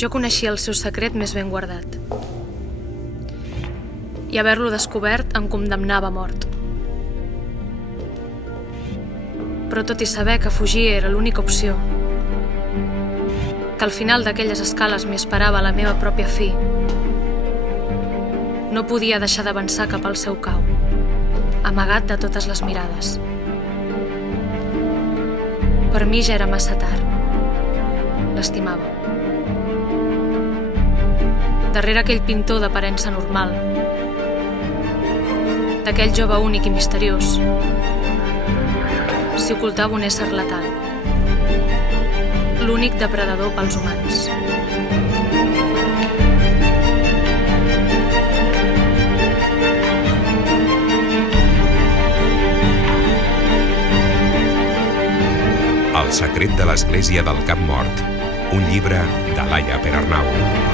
Jo coneixia el seu secret més ben guardat. I haver-lo descobert em condemnava a mort. Però tot i saber que fugir era l'única opció, que al final d'aquelles escales m'hi esperava la meva pròpia fi, no podia deixar d'avançar cap al seu cau, amagat de totes les mirades. Per mi ja era massa tard. L'estimava. Darrere aquell pintor d'aparença normal, d'aquell jove únic i misteriós, s'hi ocultava un ésser letal, l'únic depredador pels humans. El secret de l'església del Cap Mort, un llibre de Laia Perarnau.